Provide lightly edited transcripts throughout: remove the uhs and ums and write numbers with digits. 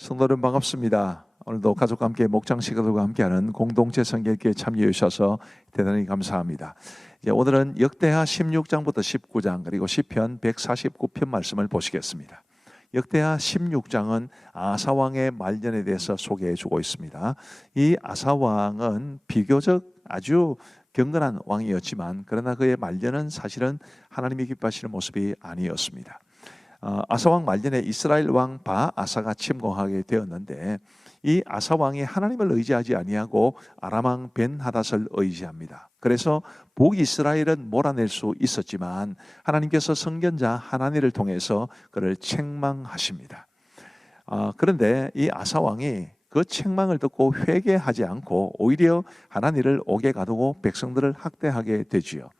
성도님 반갑습니다. 오늘도 가족과 함께 목장 시간들과 함께하는 공동체 성경기에 참여해 주셔서 대단히 감사합니다. 오늘은 역대하 16장부터 19장 그리고 시편 149편 말씀을 보시겠습니다. 역대하 16장은 아사왕의 말년에 대해서 소개해 주고 있습니다. 이 아사왕은 비교적 아주 경건한 왕이었지만 그러나 그의 말년은 사실은 하나님이 기뻐하시는 모습이 아니었습니다. 아사왕 말년에 이스라엘 왕 바아사가 침공하게 되었는데 이 아사왕이 하나님을 의지하지 아니하고 아람 왕 벤하닷을 의지합니다. 그래서 북이스라엘은 몰아낼 수 있었지만 하나님께서 선견자 하나니를 통해서 그를 책망하십니다. 그런데 이 아사왕이 그 책망을 듣고 회개하지 않고 오히려 하나니를 옥에 가두고 백성들을 학대하게 되지요.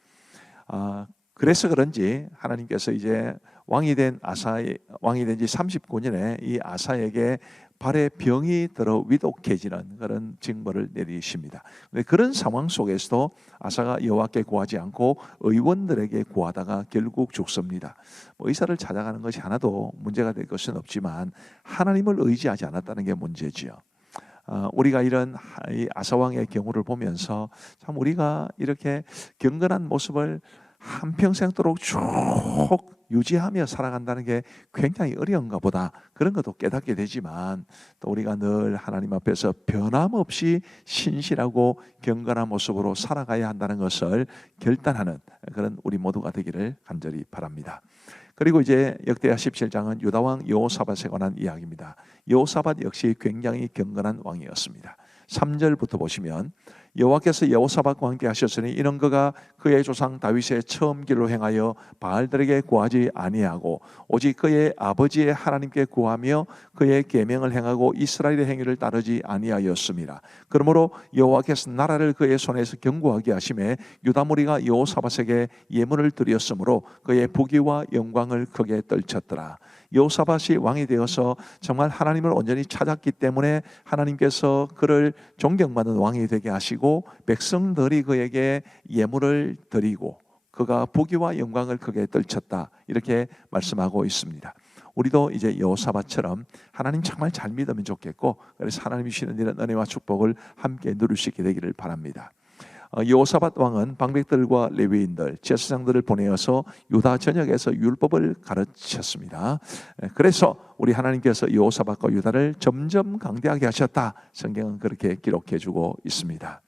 그래서 그런지 하나님께서 이제 왕이 된 지 39년에 이 아사에게 발에 병이 들어 위독해지는 그런 징벌을 내리십니다. 그런 상황 속에서도 아사가 여호와께 구하지 않고 의원들에게 구하다가 결국 죽습니다. 의사를 찾아가는 것이 하나도 문제가 될 것은 없지만 하나님을 의지하지 않았다는 게 문제지요. 우리가 이런 아사왕의 경우를 보면서 참 우리가 이렇게 경건한 모습을 한평생도록 쭉 유지하며 살아간다는 게 굉장히 어려운가 보다, 그런 것도 깨닫게 되지만 또 우리가 늘 하나님 앞에서 변함없이 신실하고 경건한 모습으로 살아가야 한다는 것을 결단하는 그런 우리 모두가 되기를 간절히 바랍니다. 그리고 이제 역대하 17장은 유다왕 여호사밧에 관한 이야기입니다. 여호사밧 역시 굉장히 경건한 왕이었습니다. 3절부터 보시면 여호와께서 여호사밧과 함께 하셨으니 이는 그가 그의 조상 다윗의 처음 길로 행하여 바알들에게 구하지 아니하고 오직 그의 아버지의 하나님께 구하며 그의 계명을 행하고 이스라엘의 행위를 따르지 아니하였습니다. 그러므로 여호와께서 나라를 그의 손에서 견고하게 하심에 유다 무리가 여호사밧에게 예물을 드렸으므로 그의 부귀와 영광을 크게 떨쳤더라. 여호사밧이 왕이 되어서 정말 하나님을 온전히 찾았기 때문에 하나님께서 그를 존경받는 왕이 되게 하시고 백성들이 그에게 예물을 드리고 그가 부귀와 영광을 크게 떨쳤다, 이렇게 말씀하고 있습니다. 우리도 이제 여호사밧처럼 하나님 정말 잘 믿으면 좋겠고, 그래서 하나님이 주시는 이런 은혜와 축복을 함께 누릴 수 있게 되기를 바랍니다. 여호사밧 왕은 방백들과 레위인들, 제사장들을 보내어서 유다 전역에서 율법을 가르쳤습니다. 그래서 우리 하나님께서 여호사밧과 유다를 점점 강대하게 하셨다, 성경은 그렇게 기록해주고 있습니다.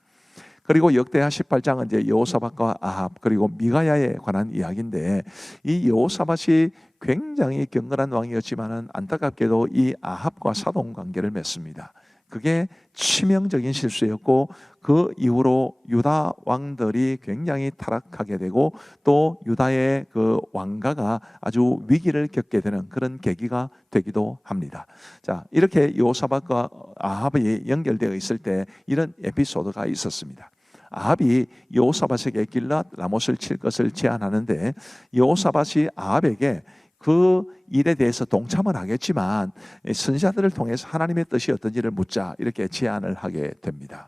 그리고 역대하 18장은 이제 여호사밧과 아합 그리고 미가야에 관한 이야기인데, 이 여호사밧이 굉장히 경건한 왕이었지만은 안타깝게도 이 아합과 사돈 관계를 맺습니다. 그게 치명적인 실수였고 그 이후로 유다 왕들이 굉장히 타락하게 되고 또 유다의 그 왕가가 아주 위기를 겪게 되는 그런 계기가 되기도 합니다. 자, 이렇게 여호사밧과 아합이 연결되어 있을 때 이런 에피소드가 있었습니다. 아합이 여호사밧에게 길랏 라못을 칠 것을 제안하는데 여호사밧이 아합에게 그 일에 대해서 동참을 하겠지만 선지자들을 통해서 하나님의 뜻이 어떤지를 묻자, 이렇게 제안을 하게 됩니다.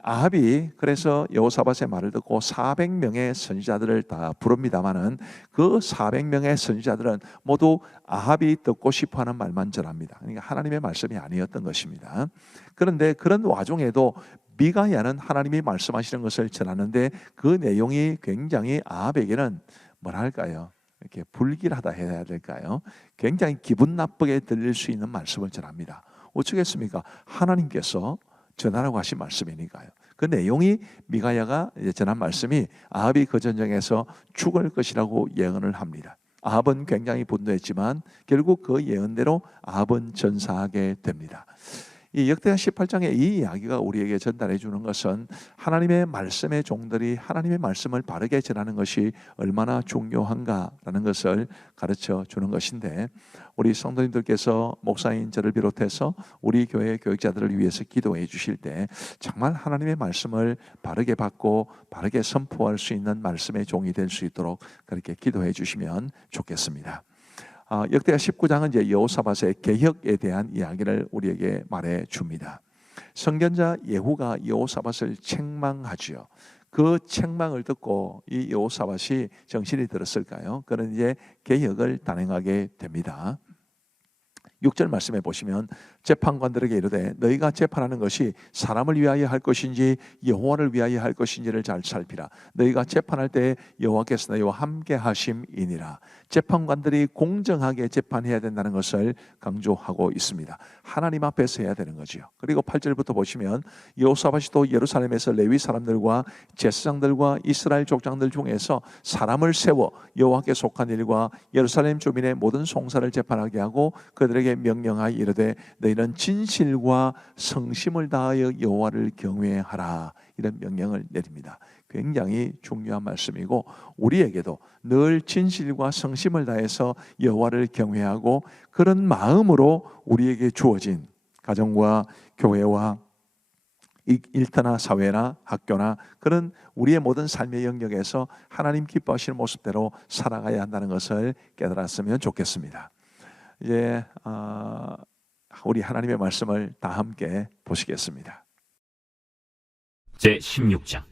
아합이 그래서 여호사밧의 말을 듣고 400명의 선지자들을 다 부릅니다마는 그 400명의 선지자들은 모두 아합이 듣고 싶어하는 말만 전합니다. 그러니까 하나님의 말씀이 아니었던 것입니다. 그런데 그런 와중에도 미가야는 하나님이 말씀하시는 것을 전하는데 그 내용이 굉장히 아합에게는 뭐랄까요, 이렇게 불길하다 해야 될까요? 굉장히 기분 나쁘게 들릴 수 있는 말씀을 전합니다. 어쩌겠습니까? 하나님께서 전하라고 하신 말씀이니까요. 그 내용이 미가야가 전한 말씀이 아합이 그 전쟁에서 죽을 것이라고 예언을 합니다. 아합은 굉장히 분노했지만 결국 그 예언대로 아합은 전사하게 됩니다. 이 역대하 18장의 이 이야기가 우리에게 전달해 주는 것은 하나님의 말씀의 종들이 하나님의 말씀을 바르게 전하는 것이 얼마나 중요한가라는 것을 가르쳐 주는 것인데, 우리 성도님들께서 목사인 저를 비롯해서 우리 교회 교육자들을 위해서 기도해 주실 때 정말 하나님의 말씀을 바르게 받고 바르게 선포할 수 있는 말씀의 종이 될 수 있도록 그렇게 기도해 주시면 좋겠습니다. 역대하 19장은 이제 여호사밧의 개혁에 대한 이야기를 우리에게 말해 줍니다. 선견자 예후가 여호사밧을 책망하지요. 그 책망을 듣고 이 여호사밧이 정신이 들었을까요? 그는 이제 개혁을 단행하게 됩니다. 6절 말씀에 보시면 재판관들에게 이르되 너희가 재판하는 것이 사람을 위하여 할 것인지 여호와를 위하여 할 것인지를 잘 살피라. 너희가 재판할 때 여호와께서 너희와 함께 하심이니라. 재판관들이 공정하게 재판해야 된다는 것을 강조하고 있습니다. 하나님 앞에서 해야 되는 거죠. 그리고 8절부터 보시면 여호사밧이 또 예루살렘에서 레위 사람들과 제사장들과 이스라엘 족장들 중에서 사람을 세워 여호와께 속한 일과 예루살렘 주민의 모든 송사를 재판하게 하고 그들에게 명령하여 이르되 너희는 진실과 성심을 다하여 여호와를 경외하라. 이런 명령을 내립니다. 굉장히 중요한 말씀이고 우리에게도 늘 진실과 성심을 다해서 여호와를 경외하고 그런 마음으로 우리에게 주어진 가정과 교회와 일터나 사회나 학교나 그런 우리의 모든 삶의 영역에서 하나님 기뻐하시는 모습대로 살아가야 한다는 것을 깨달았으면 좋겠습니다. 이제 우리 하나님의 말씀을 다 함께 보시겠습니다. 제16장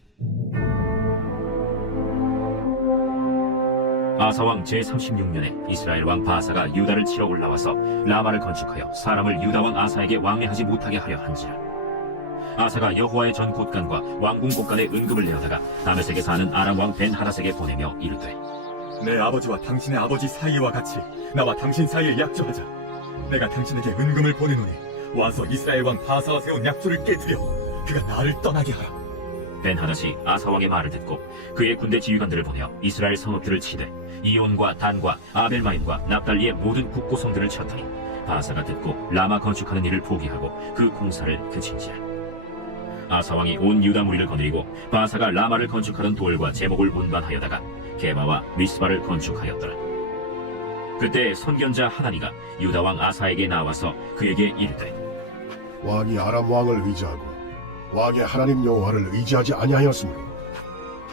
아사왕 제36년에 이스라엘 왕 바사가 유다를 치러 올라와서 라마를 건축하여 사람을 유다왕 아사에게 왕래하지 못하게 하려 한지라. 아사가 여호와의 전 곳간과 왕궁 곳간에 은금을 내어다가 다메섹에 사는 아람 왕 벤하닷에게 보내며 이르되 내 아버지와 당신의 아버지 사이와 같이 나와 당신 사이를 약조하자. 내가 당신에게 은금을 보내노니 와서 이스라엘 왕 바사가 세운 약조를 깨뜨려 그가 나를 떠나게 하라. 벤하닷이 아사왕의 말을 듣고 그의 군대 지휘관들을 보내어 이스라엘 성읍들을 치되 이온과 단과 아벨마임과 납달리의 모든 국고성들을 쳤더니 바사가 듣고 라마 건축하는 일을 포기하고 그 공사를 그친지라. 아사왕이 온 유다 무리를 거느리고 바사가 라마를 건축하던 돌과 제목을 운반하여다가 게바와 미스바를 건축하였더라. 그때 선견자 하나니가 유다 왕 아사에게 나와서 그에게 이르되 왕이 아람 왕을 의지하고 왕의 하나님 여호와를 의지하지 아니하였으므로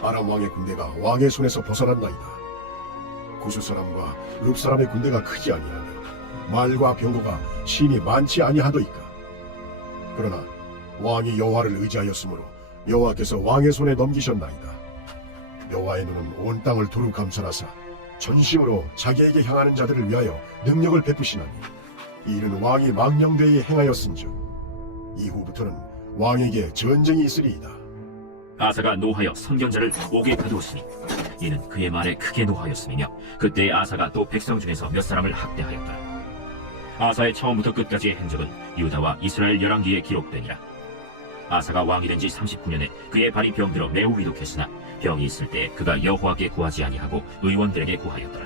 아람 왕의 군대가 왕의 손에서 벗어났나이다. 구스 사람과 읍 사람의 군대가 크지 아니하며 말과 병거가 심히 많지 아니하도이까. 그러나 왕이 여호와를 의지하였으므로 여호와께서 왕의 손에 넘기셨나이다. 여호와의 눈은 온 땅을 두루 감찰하사 전심으로 자기에게 향하는 자들을 위하여 능력을 베푸시나니 이 일은 왕이 망령되이 행하였은즉 이후부터는 왕에게 전쟁이 있으리이다. 아사가 노하여 선견자를 옥에 가두었으니 이는 그의 말에 크게 노하였음이며 그때 아사가 또 백성 중에서 몇 사람을 학대하였더라. 아사의 처음부터 끝까지의 행적은 유다와 이스라엘 열왕기에 기록되니라. 아사가 왕이 된 지 39년에 그의 발이 병들어 매우 위독했으나 병이 있을 때 그가 여호와께 구하지 아니하고 의원들에게 구하였더라.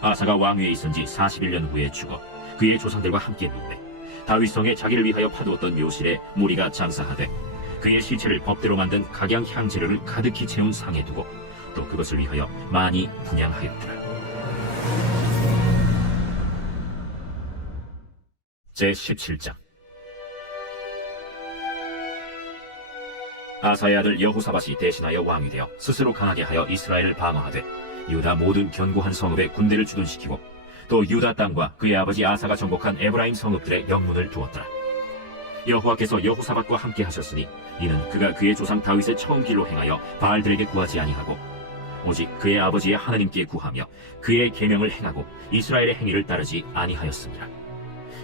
아사가 왕위에 있은 지 41년 후에 죽어 그의 조상들과 함께 눕되 다윗성에 자기를 위하여 파두었던 묘실에 무리가 장사하되 그의 시체를 법대로 만든 각양 향재료를 가득히 채운 상에 두고 또 그것을 위하여 많이 분향하였더라. 제17장 아사의 아들 여호사밧이 대신하여 왕이 되어 스스로 강하게 하여 이스라엘을 방어하되 유다 모든 견고한 성읍에 군대를 주둔시키고 또 유다 땅과 그의 아버지 아사가 정복한 에브라임 성읍들의 영문을 두었더라. 여호와께서 여호사밧과 함께 하셨으니 이는 그가 그의 조상 다윗의 처음 길로 행하여 바알들에게 구하지 아니하고 오직 그의 아버지의 하나님께 구하며 그의 계명을 행하고 이스라엘의 행위를 따르지 아니하였습니다.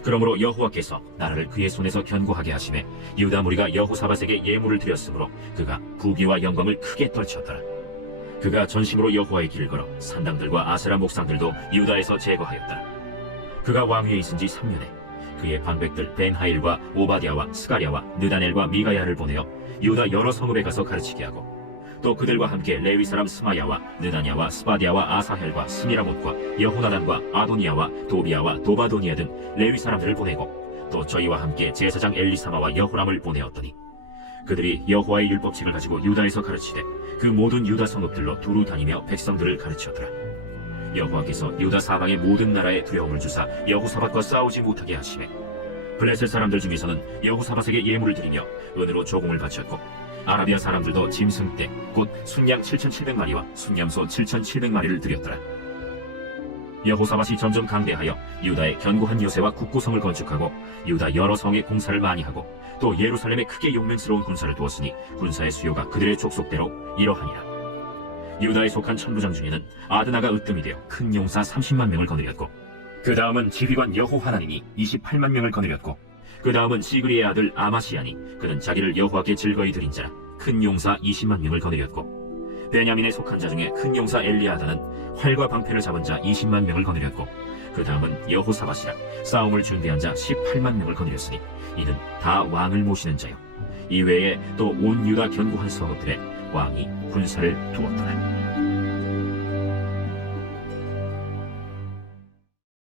그러므로 여호와께서 나라를 그의 손에서 견고하게 하시매 유다 무리가 여호사밧에게 예물을 드렸으므로 그가 부귀와 영광을 크게 떨쳤더라. 그가 전심으로 여호와의 길을 걸어 산당들과 아세라 목상들도 유다에서 제거하였더라. 그가 왕위에 있은 지 3년에 그의 방백들 벤하일과 오바댜와 스가랴와 느다넬과 미가야를 보내어 유다 여러 성읍에 가서 가르치게 하고 또 그들과 함께 레위 사람 스마야와 느다냐와 스바디아와 아사헬과 스미라못과 여호나단과 아도니아와 도비아와 도바도니아 등 레위 사람들을 보내고 또 저희와 함께 제사장 엘리사마와 여호람을 보내었더니 그들이 여호와의 율법책을 가지고 유다에서 가르치되 그 모든 유다 성읍들로 두루 다니며 백성들을 가르치었더라. 여호와께서 유다 사방의 모든 나라에 두려움을 주사 여호사밧과 싸우지 못하게 하시매 블레셋 사람들 중에서는 여호사밧에게 예물을 드리며 은으로 조공을 바쳤고 아라비아 사람들도 짐승떼 곧 순양 7,700마리와 순염소 7,700마리를 드렸더라. 여호사밧이 점점 강대하여 유다의 견고한 요새와 국고성을 건축하고 유다 여러 성의 공사를 많이 하고 또 예루살렘에 크게 용맹스러운 군사를 두었으니 군사의 수요가 그들의 족속대로 이러하니라. 유다에 속한 천부장 중에는 아드나가 으뜸이 되어 큰 용사 30만 명을 거느렸고 그 다음은 지휘관 여호하나님이 28만 명을 거느렸고, 그 다음은 시그리의 아들 아마시아니, 그는 자기를 여호와께 즐거이 드린 자라 큰 용사 20만 명을 거느렸고, 베냐민에 속한 자 중에 큰 용사 엘리아다는 활과 방패를 잡은 자 20만 명을 거느렸고, 그 다음은 여호사밧이라 싸움을 준비한 자 18만 명을 거느렸으니 이는 다 왕을 모시는 자요. 이 외에 또 온 유다 견고한 성읍들에 왕이 군사를 두었더라.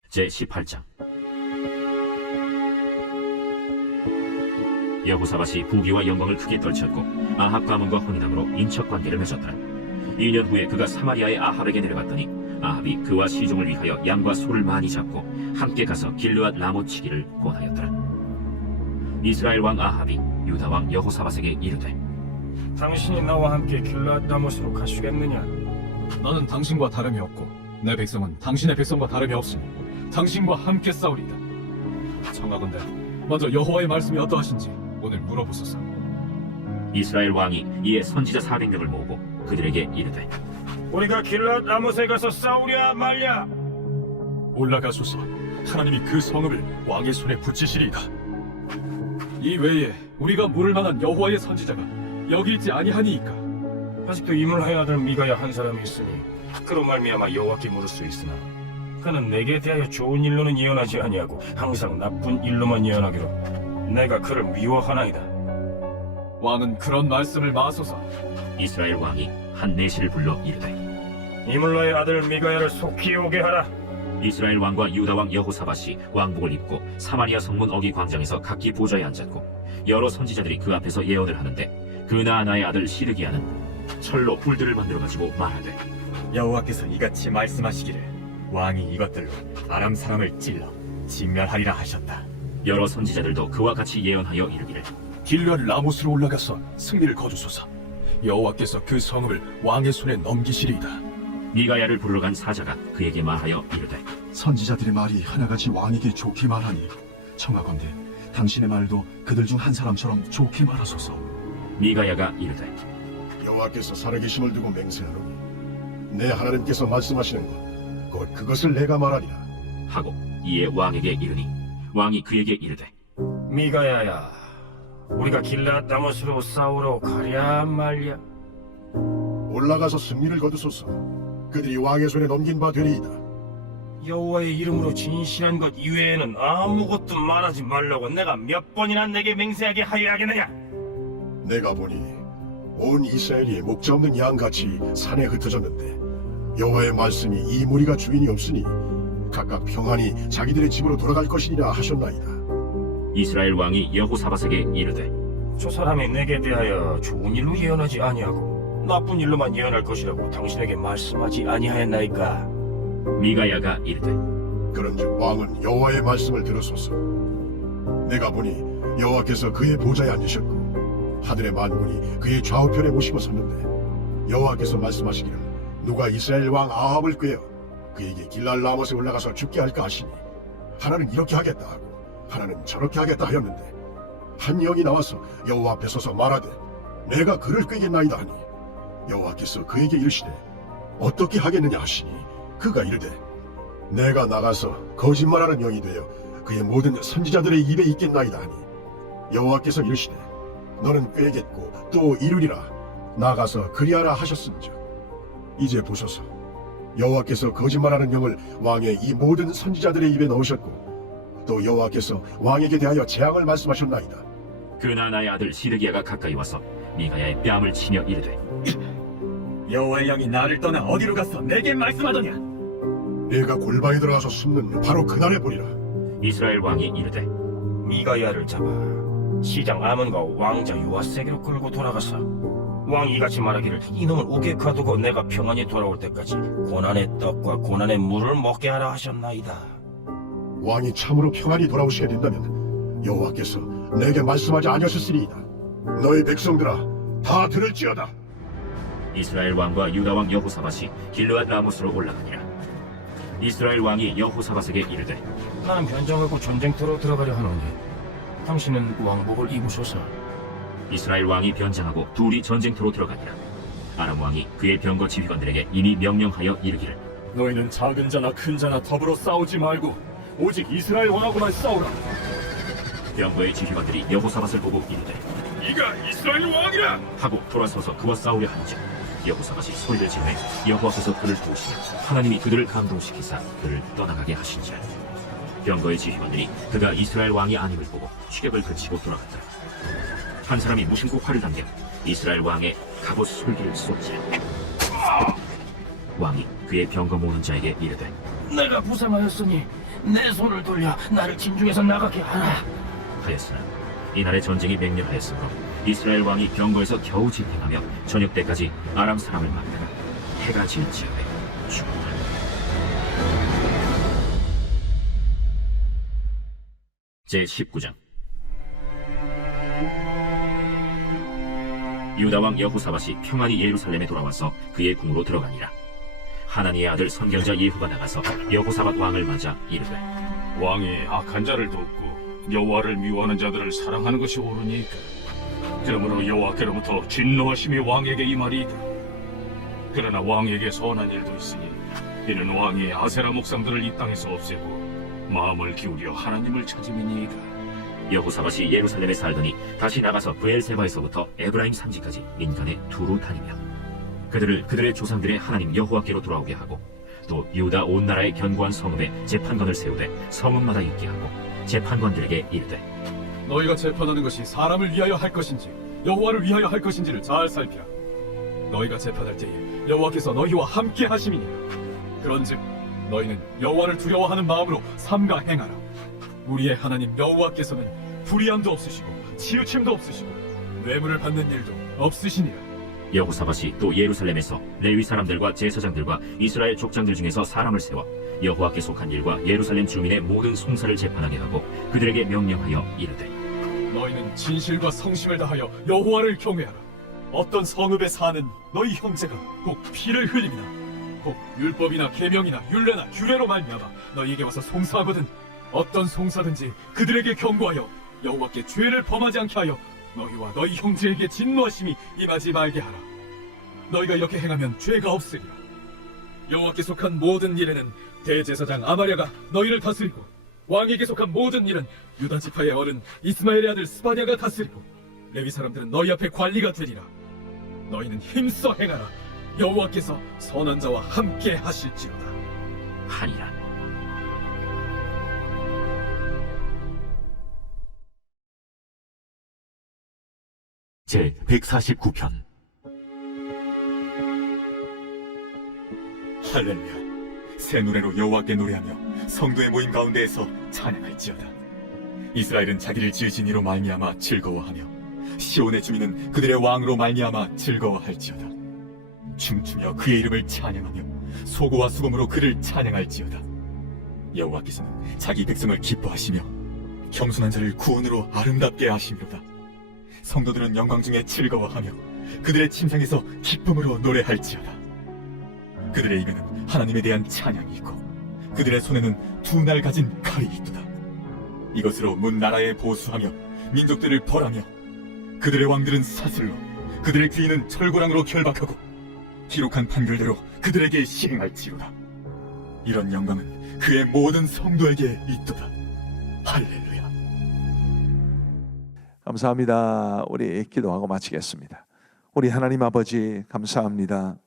제 18장. 여호사밧이 부귀와 영광을 크게 떨쳤고 아합 가문과 혼인함으로 인척관계를 맺었더라. 2년 후에 그가 사마리아의 아합에게 내려갔더니 아합이 그와 시종을 위하여 양과 소를 많이 잡고 함께 가서 길르앗 라못 치기를 권하였더라. 이스라엘 왕 아합이 유다 왕 여호사밧에게 이르되, 당신이 나와 함께 길르앗 라못으로 가시겠느냐? 나는 당신과 다름이 없고 내 백성은 당신의 백성과 다름이 없으니 당신과 함께 싸우리이다. 청하건대 먼저 여호와의 말씀이 어떠하신지 오늘 물어보소서. 이스라엘 왕이 이에 선지자 400명을 모으고 그들에게 이르되, 우리가 길르앗 라못에 가서 싸우랴 말랴? 올라가소서. 하나님이 그 성읍을 왕의 손에 붙이시리이다. 이 외에 우리가 물을 만한 여호와의 선지자가 여기 있지 아니하니이까. 아직도 이물하의 아들 미가야 한 사람이 있으니 그로 말미암아 여호와께 물을 수 있으나 그는 내게 대하여 좋은 일로는 예언하지 아니하고 항상 나쁜 일로만 예언하기로 내가 그를 미워하나이다. 왕은 그런 말씀을 마소서. 이스라엘 왕이 한 내시를 불러 이르되, 이물라의 아들 미가야를 속히 오게 하라. 이스라엘 왕과 유다 왕 여호사밧이 왕복을 입고 사마리아 성문 어기 광장에서 각기 보좌에 앉았고, 여러 선지자들이 그 앞에서 예언을 하는데 그나아나의 아들 시드기야는 철로 불들을 만들어 가지고 말하되, 여호와께서 이같이 말씀하시기를 왕이 이것들로 아람 사람을 찔러 진멸하리라 하셨다. 여러 선지자들도 그와 같이 예언하여 이르기를, 길르앗 라못으로 올라가서 승리를 거두소서. 여호와께서 그 성읍을 왕의 손에 넘기시리이다. 미가야를 부르러 간 사자가 그에게 말하여 이르되, 선지자들의 말이 하나같이 왕에게 좋게 말하니 청하건대 당신의 말도 그들 중 한 사람처럼 좋게 말하소서. 미가야가 이르되, 여호와께서 살아계심을 두고 맹세하노니 내 하나님께서 말씀하시는 것, 곧 그것을 내가 말하리라. 하고 이에 왕에게 이르니 왕이 그에게 이르되, 미가야야, 우리가 길르앗 라못으로 싸우러 가랴 말랴? 올라가서 승리를 거두소서. 그들이 왕의 손에 넘긴 바 되리이다. 여호와의 이름으로 진실한 것 이외에는 아무것도 말하지 말라고 내가 몇 번이나 내게 맹세하게 하여 하겠느냐? 내가 보니 온 이스라엘이 목자 없는 양같이 산에 흩어졌는데 여호와의 말씀이 이 무리가 주인이 없으니 각각 평안히 자기들의 집으로 돌아갈 것이니라 하셨나이다. 이스라엘 왕이 여호사밧에게 이르되, 저 사람이 내게 대하여 좋은 일로 예언하지 아니하고 나쁜 일로만 예언할 것이라고 당신에게 말씀하지 아니하였나이까? 미가야가 이르되, 그런즉 왕은 여호와의 말씀을 들으소서. 내가 보니 여호와께서 그의 보좌에 앉으셨고 하늘의 만군이 그의 좌우편에 모시고 섰는데 여호와께서 말씀하시기를 누가 이스라엘 왕 아합을 꾀어 그에게 길랄 라못에 올라가서 죽게 할까 하시니 하나는 이렇게 하겠다 하고 하나는 저렇게 하겠다 하였는데 한 영이 나와서 여호와 앞에 서서 말하되 내가 그를 꾀겠나이다 하니 여호와께서 그에게 이르시되 어떻게 하겠느냐 하시니 그가 이르되 내가 나가서 거짓말하는 영이 되어 그의 모든 선지자들의 입에 있겠나이다 하니 여호와께서 이르시되 너는 꾀겠고 또 이루리라. 나가서 그리하라 하셨음즉 이제 보소서. 여호와께서 거짓말하는 영을 왕의 이 모든 선지자들의 입에 넣으셨고 또 여호와께서 왕에게 대하여 재앙을 말씀하셨나이다. 그나아나의 아들 시드기야가 가까이 와서 미가야의 뺨을 치며 이르되, 여호와의 영이 나를 떠나 어디로 가서 내게 말씀하더냐? 내가 골방에 들어가서 숨는 바로 그날에 보리라. 이스라엘 왕이 이르되, 미가야를 잡아 시장 아몬과 왕자 요아세게로 끌고 돌아가서 왕이 이같이 말하기를 이놈을 옥에 가두고 내가 평안히 돌아올 때까지 고난의 떡과 고난의 물을 먹게 하라 하셨나이다. 왕이 참으로 평안히 돌아오시게 된다면 여호와께서 내게 말씀하지 아니하셨으리이다. 너희 백성들아 다 들을지어다. 이스라엘 왕과 유다 왕 여호사밧이 길르앗 라못으로 올라가니라. 이스라엘 왕이 여호사밧에게 이르되, 나는 변장하고 전쟁터로 들어가려 하노니 당신은 왕복을 입으소서. 이스라엘 왕이 변장하고 둘이 전쟁터로 들어가니라. 아람 왕이 그의 병거 지휘관들에게 이미 명령하여 이르기를, 너희는 작은 자나 큰 자나 더불어 싸우지 말고 오직 이스라엘 왕하고만 싸우라. 병거의 지휘관들이 여호사밧을 보고 이르되 네가 이스라엘 왕이라. 하고 돌아서서 그와 싸우려 하는즉 여호사밧이 소리를 지르매 여호와께서 그를 도우시며 하나님이 그들을 감동시키사 그를 떠나가게 하신지라. 병거의 지휘관들이 그가 이스라엘 왕이 아님을 보고 추격을 그치고 돌아갔더라. 한 사람이 무심코 활을 당겨 이스라엘 왕의 갑옷 솔기를 쏘지라. 왕이 그의 병거 모는 자에게 이르되 내가 부상하였으니 내 손을 돌려 나를 진중에서 나가게 하라. 하였으나 이날의 전쟁이 맹렬하였으므로 이스라엘 왕이 병거에서 겨우 집행하며 저녁 때까지 아람 사람을 막다가 해가 질 즈음에 죽었다. 제19장 유다 왕 여호사밧이 평안히 예루살렘에 돌아와서 그의 궁으로 들어가니라. 하나니의 아들 선견자 예후가 나가서 여호사밧 왕을 맞아 이르되 왕이 악한 자를 돕고 여호와를 미워하는 자들을 사랑하는 것이 옳으니까. 그러므로 여호와께로부터 진노하심이 왕에게 임하리이다. 그러나 왕에게 선한 일도 있으니 이는 왕이 아세라 목상들을 이 땅에서 없애고 마음을 기울여 하나님을 찾음이니이다. 여호사밧이 예루살렘에 살더니 다시 나가서 브엘세바에서부터 에브라임 산지까지 민간에 두루 다니며 그들의 조상들의 하나님 여호와께로 돌아오게 하고 또 유다 온 나라의 견고한 성읍에 재판관을 세우되 성읍마다 있게 하고 재판관들에게 이르되 너희가 재판하는 것이 사람을 위하여 할 것인지 여호와를 위하여 할 것인지를 잘 살피라. 너희가 재판할 때에 여호와께서 너희와 함께 하심이니라. 그런즉 너희는 여호와를 두려워하는 마음으로 삼가 행하라. 우리의 하나님 여호와께서는 불의함도 없으시고 치우침도 없으시고 뇌물을 받는 일도 없으시니라. 여호사밧이 또 예루살렘에서 레위 사람들과 제사장들과 이스라엘 족장들 중에서 사람을 세워 여호와께 속한 일과 예루살렘 주민의 모든 송사를 재판하게 하고 그들에게 명령하여 이르되 너희는 진실과 성심을 다하여 여호와를 경외하라. 어떤 성읍에 사는 너희 형제가 혹 피를 흘림이나 혹 율법이나 계명이나 율례나 규례로 말미암아 너희에게 와서 송사하거든 어떤 송사든지 그들에게 경고하여 여호와께 죄를 범하지 않게 하여 너희와 너희 형제에게 진노하심이 임하지 말게 하라. 너희가 이렇게 행하면 죄가 없으리라. 여호와께 속한 모든 일에는 대제사장 아마랴가 너희를 다스리고 왕에게 속한 모든 일은 유다 지파의 어른 이스마엘의 아들 스바냐가 다스리고 레위 사람들은 너희 앞에 관리가 되리라. 너희는 힘써 행하라. 여호와께서 선한 자와 함께 하실지로다. 하니라. 제 149편. 할렐루야. 새 노래로 여호와께 노래하며 성도의 모임 가운데에서 찬양할지어다. 이스라엘은 자기를 지으신 이로 말미암아 즐거워하며 시온의 주민은 그들의 왕으로 말미암아 즐거워할지어다. 춤추며 그의 이름을 찬양하며 소고와 수금으로 그를 찬양할지어다. 여호와께서는 자기 백성을 기뻐하시며 겸손한 자를 구원으로 아름답게 하시미로다. 성도들은 영광 중에 즐거워하며 그들의 침상에서 기쁨으로 노래할지어다. 그들의 입에는 하나님에 대한 찬양이 있고 그들의 손에는 두 날 가진 칼이 있도다. 이것으로 문 나라에 보수하며 민족들을 벌하며 그들의 왕들은 사슬로 그들의 귀인은 철고랑으로 결박하고 기록한 판결대로 그들에게 시행할지로다. 이런 영광은 그의 모든 성도에게 있도다. 할렐루야. 감사합니다. 우리 기도하고 마치겠습니다. 우리 하나님 아버지 감사합니다.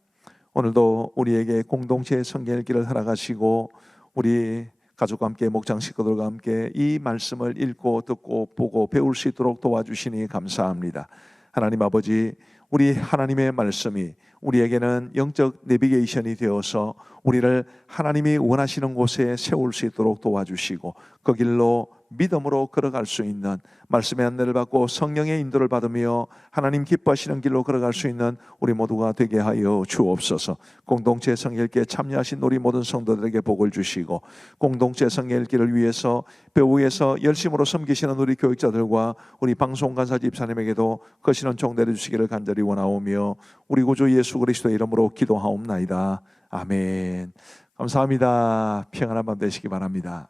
오늘도 우리에게 공동체의 성경의 길을 허락하시고 우리 가족과 함께 목장 식구들과 함께 이 말씀을 읽고 듣고 보고 배울 수 있도록 도와주시니 감사합니다. 하나님 아버지, 우리 하나님의 말씀이 우리에게는 영적 내비게이션이 되어서 우리를 하나님이 원하시는 곳에 세울 수 있도록 도와주시고 그 길로 믿음으로 걸어갈 수 있는 말씀의 안내를 받고 성령의 인도를 받으며 하나님 기뻐하시는 길로 걸어갈 수 있는 우리 모두가 되게 하여 주옵소서. 공동체 성결기에 참여하신 우리 모든 성도들에게 복을 주시고 공동체 성결기를 위해서 배후에서 열심으로 섬기시는 우리 교육자들과 우리 방송간사 집사님에게도 거시는 종대를 주시기를 간절히 원하오며 우리 구주 예수 그리스도의 이름으로 기도하옵나이다. 아멘. 감사합니다. 평안한 밤 되시기 바랍니다.